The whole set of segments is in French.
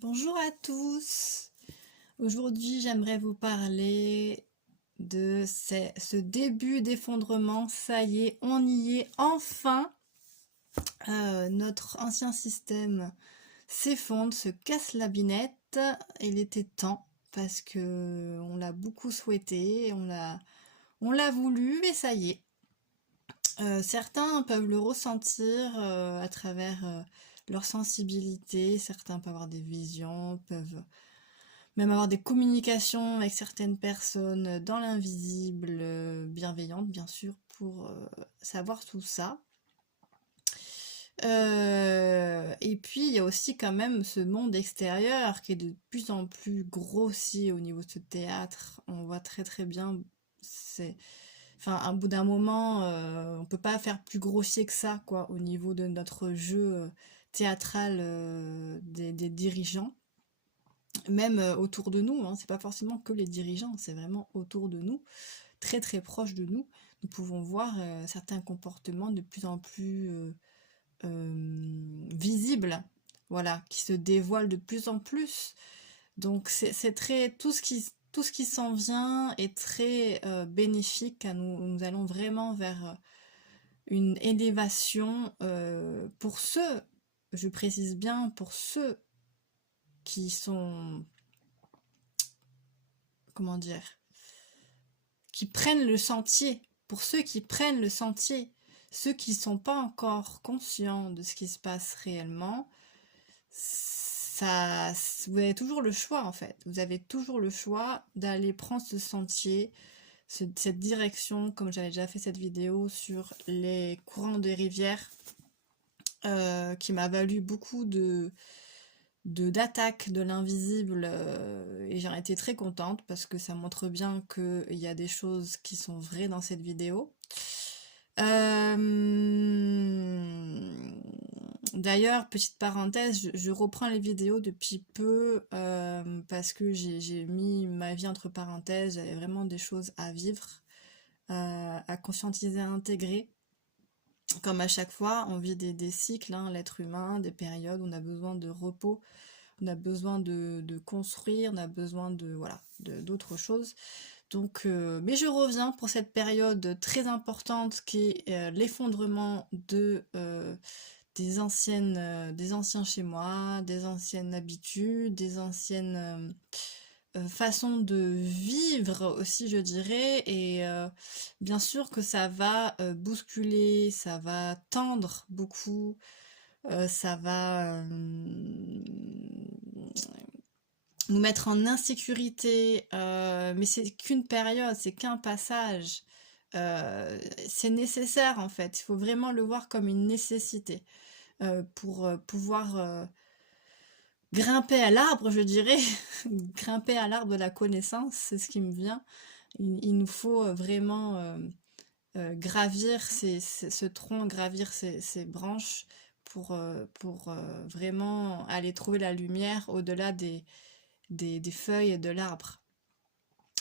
Bonjour à tous. Aujourd'hui, j'aimerais vous parler de ce début d'effondrement. Ça y est, on y est enfin. Notre ancien système s'effondre, se casse la binette. Il était temps parce que on l'a beaucoup souhaité, on l'a voulu et ça y est. Certains peuvent le ressentir à travers leur sensibilité. Certains peuvent avoir des visions, peuvent même avoir des communications avec certaines personnes dans l'invisible, bienveillantes bien sûr, pour savoir tout ça. Et puis il y a aussi quand même ce monde extérieur qui est de plus en plus grossier au niveau de ce théâtre. On voit très très bien, enfin, à bout d'un moment, on peut pas faire plus grossier que ça, quoi, au niveau de notre jeu théâtral des dirigeants. Même autour de nous, hein, c'est pas forcément que les dirigeants, c'est vraiment autour de nous, très très proche de nous. Nous pouvons voir certains comportements de plus en plus visibles, voilà, qui se dévoilent de plus en plus. Donc c'est très tout ce qui s'en vient est très bénéfique à nous. Nous allons vraiment vers une élévation pour ceux, je précise bien, pour ceux qui sont, comment dire, qui prennent le sentier, pour ceux qui prennent le sentier, ceux qui ne sont pas encore conscients de ce qui se passe réellement, ça, vous avez toujours le choix en fait. Vous avez toujours le choix d'aller prendre ce sentier, cette direction, comme j'avais déjà fait cette vidéo sur les courants des rivières, qui m'a valu beaucoup d'attaques de l'invisible et j'en étais très contente parce que ça montre bien qu'il y a des choses qui sont vraies dans cette vidéo. Euh, D'ailleurs, petite parenthèse, je reprends les vidéos depuis peu parce que j'ai mis ma vie entre parenthèses, j'avais vraiment des choses à vivre, à conscientiser, à intégrer. Comme à chaque fois, on vit des cycles, hein, l'être humain, des périodes où on a besoin de repos, on a besoin de construire, on a besoin de voilà, d'autres choses. Donc, mais je reviens pour cette période très importante qui est l'effondrement des anciens chez moi, des anciennes habitudes, des anciennes façons de vivre aussi, je dirais. Et bien sûr que ça va bousculer, ça va tendre beaucoup, ça va nous mettre en insécurité, mais c'est qu'une période, c'est qu'un passage. C'est nécessaire en fait, il faut vraiment le voir comme une nécessité pour pouvoir grimper à l'arbre, je dirais, grimper à l'arbre de la connaissance, c'est ce qui me vient. Il nous faut vraiment gravir ce tronc, gravir ces branches pour vraiment aller trouver la lumière au-delà des feuilles et de l'arbre.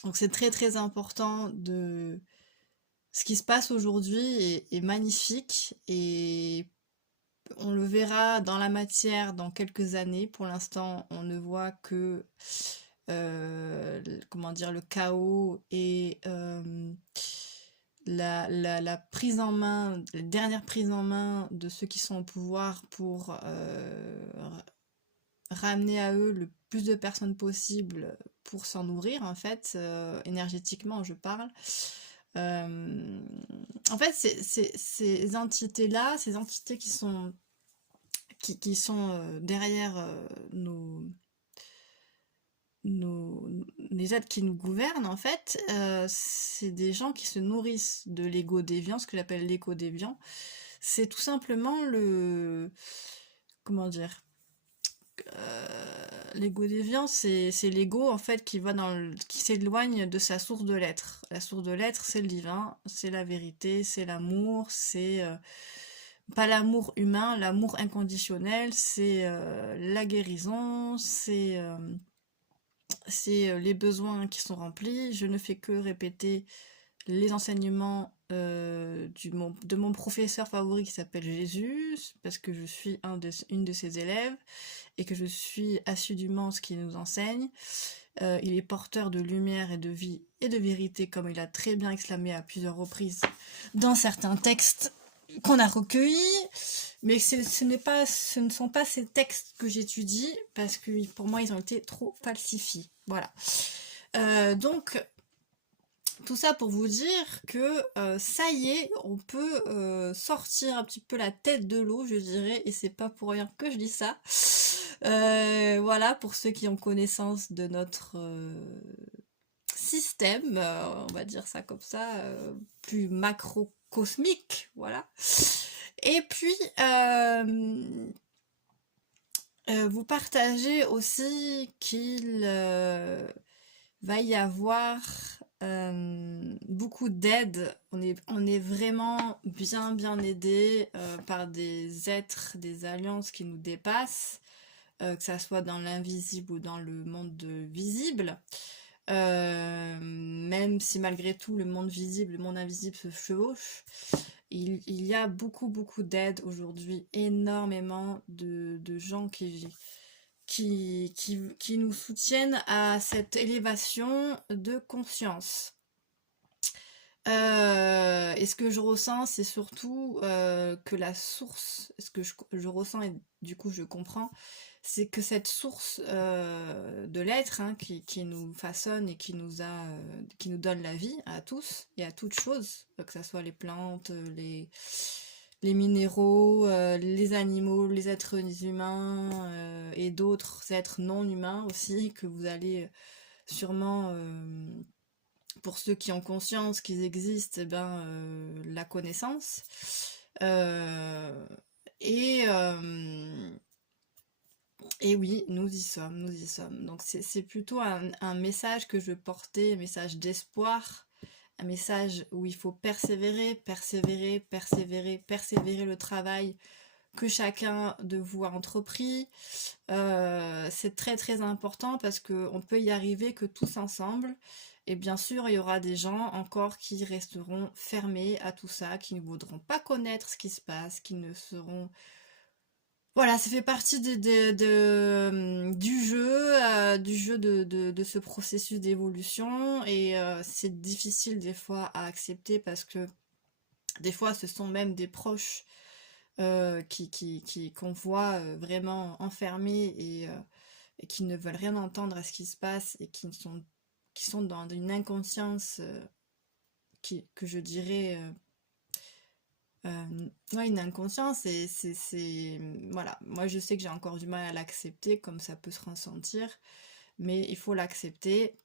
Donc c'est très très important de... Ce qui se passe aujourd'hui est magnifique et on le verra dans la matière dans quelques années. Pour l'instant, on ne voit que comment dire, le chaos et la prise en main, la dernière prise en main de ceux qui sont au pouvoir pour ramener à eux le plus de personnes possible pour s'en nourrir, en fait, énergétiquement, je parle. Euh, En fait, ces entités-là, ces entités qui sont derrière les êtres qui nous gouvernent, en fait, c'est des gens qui se nourrissent de l'ego déviant, ce que j'appelle l'égo déviant. C'est tout simplement comment dire, l'ego déviant, c'est l'ego en fait qui va qui s'éloigne de sa source de l'être. La source de l'être, c'est le divin, c'est la vérité, c'est l'amour, c'est pas l'amour humain, l'amour inconditionnel, c'est la guérison, c'est les besoins qui sont remplis. Je ne fais que répéter les enseignements de mon professeur favori qui s'appelle Jésus, parce que je suis une de ses élèves. et que je suis assidûment ce qu'il nous enseigne. Il est porteur de lumière et de vie et de vérité, comme il a très bien exclamé à plusieurs reprises dans certains textes qu'on a recueillis. Mais ce ne sont pas ces textes que j'étudie, parce que pour moi, ils ont été trop falsifiés. Voilà. Donc, tout ça pour vous dire que ça y est, on peut sortir un petit peu la tête de l'eau, je dirais, et c'est pas pour rien que je dis ça. Voilà, pour ceux qui ont connaissance de notre système, on va dire ça comme ça, plus macrocosmique, voilà. Et puis, vous partagez aussi qu'il va y avoir beaucoup d'aide. On est vraiment bien aidé par des êtres, des alliances qui nous dépassent, que ça soit dans l'invisible ou dans le monde visible. Même si malgré tout le monde visible et le monde invisible se chevauchent, il y a beaucoup d'aide aujourd'hui, énormément de gens qui nous soutiennent à cette élévation de conscience. Et ce que je ressens, c'est surtout que la source, ce que je ressens et du coup je comprends, c'est que cette source de l'être, hein, qui nous façonne et qui nous donne la vie à tous et à toutes choses, que ce soit les plantes, les minéraux, les animaux, les êtres humains et d'autres êtres non humains aussi, que vous allez sûrement, pour ceux qui ont conscience qu'ils existent, eh ben, la connaissance. Et, et oui, nous y sommes, nous y sommes. Donc c'est plutôt un message que je portais, un message d'espoir, un message où il faut persévérer le travail que chacun de vous a entrepris. C'est très important parce qu'on peut y arriver que tous ensemble. Et bien sûr, il y aura des gens encore qui resteront fermés à tout ça, qui ne voudront pas connaître ce qui se passe, qui ne seront... Voilà, ça fait partie du jeu de ce processus d'évolution, et c'est difficile des fois à accepter parce que des fois ce sont même des proches qu'on voit vraiment enfermés et qui ne veulent rien entendre à ce qui se passe et qui sont dans une inconscience que je dirais ouais, une inconscience, et voilà, moi je sais que j'ai encore du mal à l'accepter comme ça peut se ressentir, mais il faut l'accepter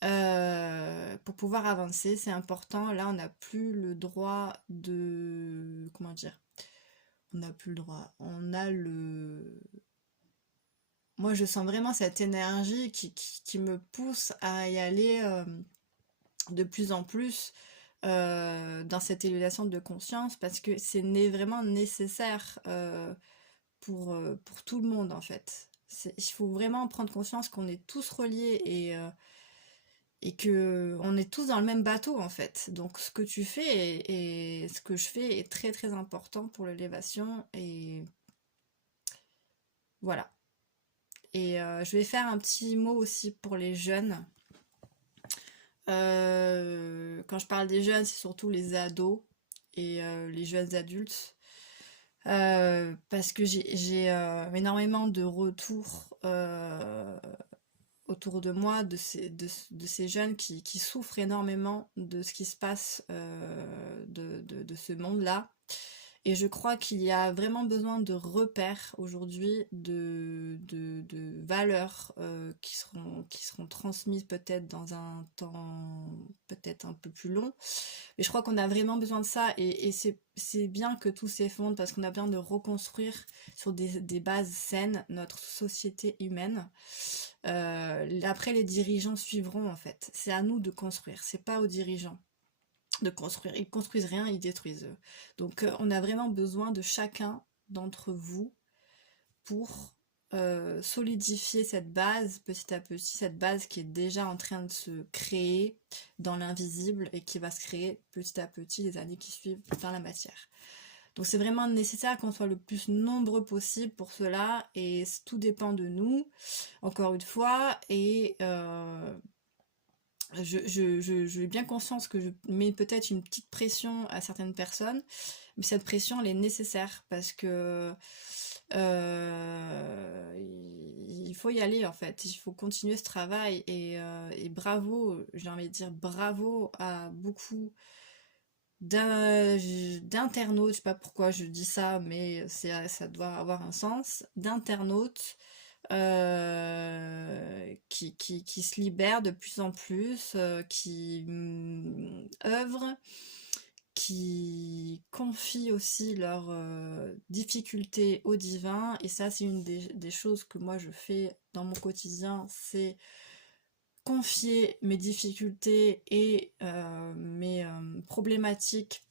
pour pouvoir avancer, c'est important. Là on n'a plus le droit de, comment dire, on n'a plus le droit, on a le... Moi je sens vraiment cette énergie qui me pousse à y aller de plus en plus dans cette élévation de conscience, parce que c'est vraiment nécessaire pour tout le monde en fait. Il faut vraiment prendre conscience qu'on est tous reliés et que on est tous dans le même bateau en fait. Donc ce que tu fais et ce que je fais est très important pour l'élévation, et voilà. Et je vais faire un petit mot aussi pour les jeunes. Quand je parle des jeunes, c'est surtout les ados et les jeunes adultes. Parce que j'ai énormément de retours autour de moi de ces jeunes qui souffrent énormément de ce qui se passe de ce monde-là. Et je crois qu'il y a vraiment besoin de repères aujourd'hui, de valeurs qui seront transmises peut-être dans un temps peut-être un peu plus long. Mais je crois qu'on a vraiment besoin de ça, et c'est bien que tout s'effondre parce qu'on a besoin de reconstruire sur des bases saines notre société humaine. Après, les dirigeants suivront en fait. C'est à nous de construire, c'est pas aux dirigeants de construire. Ils construisent rien, ils détruisent. Donc on a vraiment besoin de chacun d'entre vous pour solidifier cette base petit à petit, cette base qui est déjà en train de se créer dans l'invisible et qui va se créer petit à petit les années qui suivent dans la matière. Donc c'est vraiment nécessaire qu'on soit le plus nombreux possible pour cela, et tout dépend de nous, encore une fois, et j'ai bien conscience que je mets peut-être une petite pression à certaines personnes, mais cette pression, elle est nécessaire parce que il faut y aller en fait, il faut continuer ce travail et bravo, j'ai envie de dire bravo à beaucoup d'internautes, je sais pas pourquoi je dis ça, mais ça doit avoir un sens, d'internautes qui se libèrent de plus en plus, qui œuvrent, qui confient aussi leurs difficultés au divin. Et ça, c'est une des choses que moi je fais dans mon quotidien, c'est confier mes difficultés et mes problématiques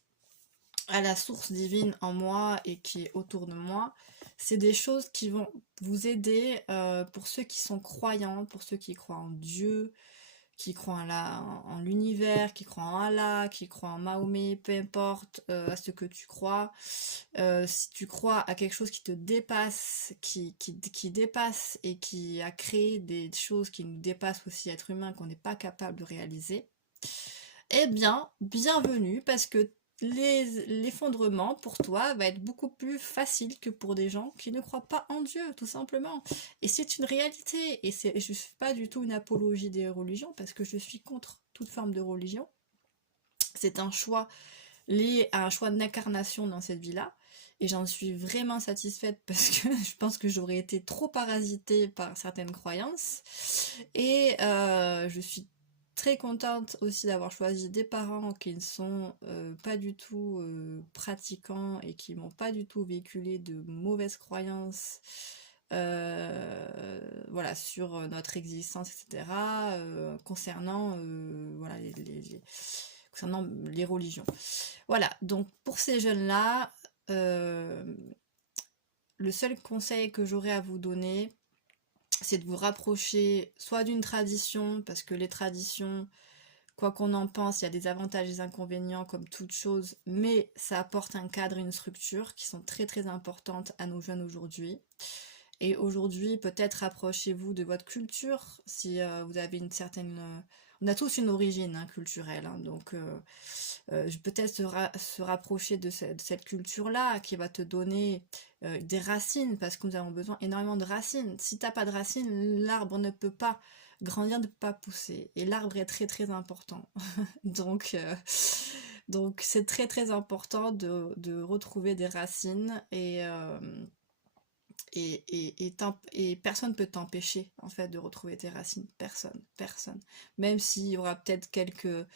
à la source divine en moi et qui est autour de moi. C'est des choses qui vont vous aider pour ceux qui sont croyants, pour ceux qui croient en Dieu, qui croient en l'univers, qui croient en Allah, qui croient en Mahomet, peu importe à ce que tu crois. Si tu crois à quelque chose qui te dépasse, qui dépasse et qui a créé des choses qui nous dépassent aussi, être humain, qu'on n'est pas capable de réaliser, eh bien, bienvenue, parce que l'effondrement pour toi va être beaucoup plus facile que pour des gens qui ne croient pas en Dieu, tout simplement. Et c'est une réalité, et je ne suis pas du tout une apologie des religions, parce que je suis contre toute forme de religion. C'est un choix lié à un choix d'incarnation dans cette vie-là, et j'en suis vraiment satisfaite parce que je pense que j'aurais été trop parasitée par certaines croyances, et je suis très contente aussi d'avoir choisi des parents qui ne sont pas du tout pratiquants et qui m'ont pas du tout véhiculé de mauvaises croyances voilà, sur notre existence, etc. Concernant voilà, concernant les religions. Voilà, donc pour ces jeunes-là, le seul conseil que j'aurais à vous donner, c'est de vous rapprocher soit d'une tradition, parce que les traditions, quoi qu'on en pense, il y a des avantages et des inconvénients comme toute chose, mais ça apporte un cadre et une structure qui sont très très importantes à nos jeunes aujourd'hui. Et aujourd'hui, peut-être rapprochez-vous de votre culture, si vous avez une certaine... on a tous une origine culturelle, hein, donc peut-être se rapprocher de cette culture-là qui va te donner des racines, parce que nous avons besoin énormément de racines. Si t'as pas de racines, l'arbre ne peut pas grandir, ne peut pas pousser. Et l'arbre est très très important. Donc c'est très très important de retrouver des racines et personne ne peut t'empêcher en fait de retrouver tes racines. Personne. Même s'il y aura peut-être quelques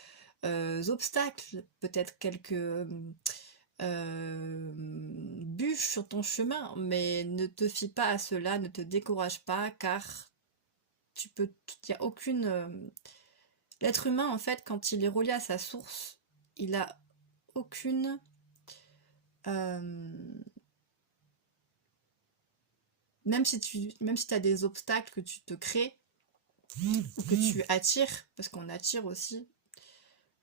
obstacles, peut-être quelques bûches sur ton chemin, mais ne te fie pas à cela, ne te décourage pas, car il n'y a aucune... l'être humain, en fait, quand il est relié à sa source, il a aucune... même si tu as des obstacles que tu te crées, ou que tu attires, parce qu'on attire aussi,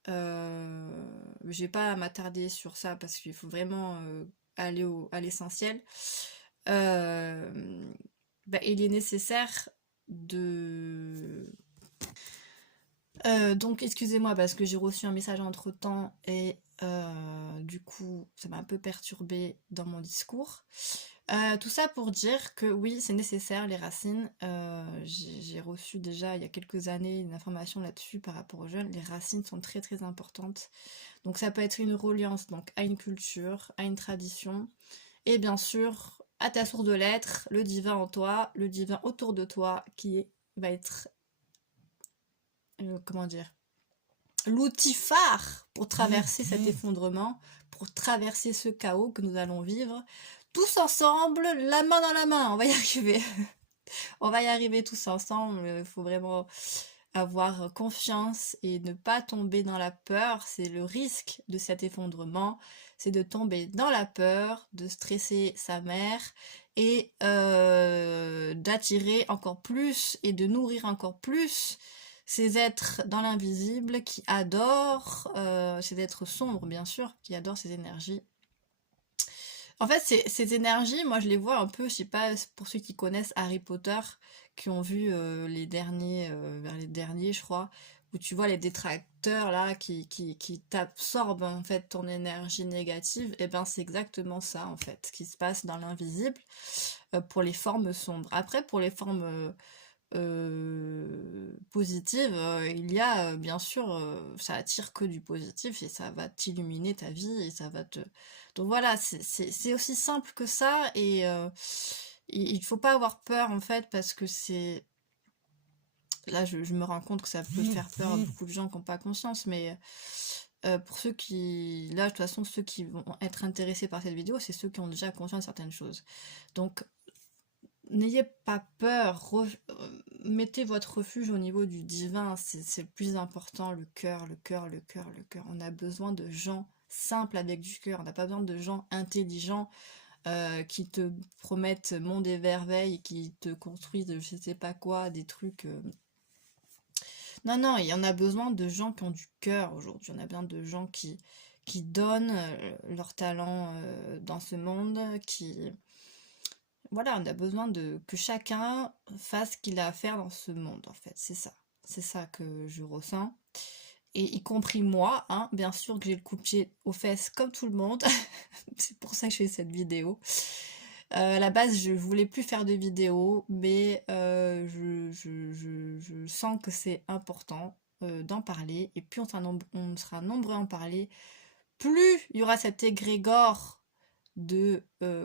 je vais pas m'attarder sur ça parce qu'il faut vraiment aller à l'essentiel. Il est nécessaire de... donc excusez-moi parce que j'ai reçu un message entre temps et du coup ça m'a un peu perturbée dans mon discours. Tout ça pour dire que oui, c'est nécessaire les racines. J'ai reçu déjà il y a quelques années une information là-dessus par rapport aux jeunes. Les racines sont très très importantes. Donc ça peut être une reliance donc à une culture, à une tradition, et bien sûr à ta source de l'être, le divin en toi, le divin autour de toi va être comment dire, l'outil phare pour traverser cet effondrement, pour traverser ce chaos que nous allons vivre. Tous ensemble, la main dans la main, on va y arriver. On va y arriver tous ensemble, il faut vraiment avoir confiance et ne pas tomber dans la peur. C'est le risque de cet effondrement, c'est de tomber dans la peur, de stresser sa mère et d'attirer encore plus et de nourrir encore plus ces êtres dans l'invisible qui adorent, ces êtres sombres bien sûr, qui adorent ces énergies. En fait, ces énergies, moi je les vois un peu, je sais pas, pour ceux qui connaissent Harry Potter, qui ont vu les derniers, vers les derniers, je crois, où tu vois les détracteurs là qui t'absorbent en fait ton énergie négative, et ben c'est exactement ça en fait, ce qui se passe dans l'invisible pour les formes sombres. Après, pour les formes positives, il y a bien sûr, ça attire que du positif et ça va t'illuminer ta vie et ça va te... Donc voilà, c'est aussi simple que ça et il faut pas avoir peur en fait parce que c'est... Là, je me rends compte que ça peut faire peur à beaucoup de gens qui n'ont pas conscience, mais pour ceux qui... Là, de toute façon, ceux qui vont être intéressés par cette vidéo, c'est ceux qui ont déjà conscience de certaines choses. Donc, n'ayez pas peur, mettez votre refuge au niveau du divin, c'est le plus important, le cœur, le cœur, le cœur, le cœur. On a besoin de gens simples avec du cœur, on n'a pas besoin de gens intelligents qui te promettent monde et merveilles, qui te construisent je sais pas quoi, des trucs... Non, non, il y en a besoin de gens qui ont du cœur aujourd'hui, on a besoin de gens qui donnent leur talent dans ce monde, qui voilà, on a besoin de que chacun fasse ce qu'il a à faire dans ce monde, en fait. C'est ça. C'est ça que je ressens. Et y compris moi, hein, bien sûr que j'ai le coup-de-pied aux fesses comme tout le monde. C'est pour ça que je fais cette vidéo. À la base, je voulais plus faire de vidéos, mais je sens que c'est important d'en parler. Et plus on sera nombreux à en parler, plus il y aura cet égrégore de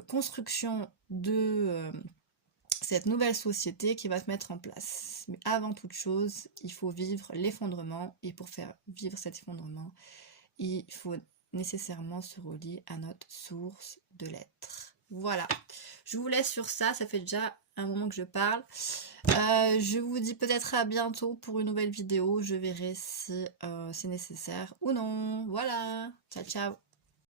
construction de cette nouvelle société qui va se mettre en place. Mais avant toute chose, il faut vivre l'effondrement, et pour faire vivre cet effondrement, il faut nécessairement se relier à notre source de l'être. Voilà, je vous laisse sur ça, ça fait déjà un moment que je parle. Je vous dis peut-être à bientôt pour une nouvelle vidéo, je verrai si c'est nécessaire ou non. Voilà, ciao ciao.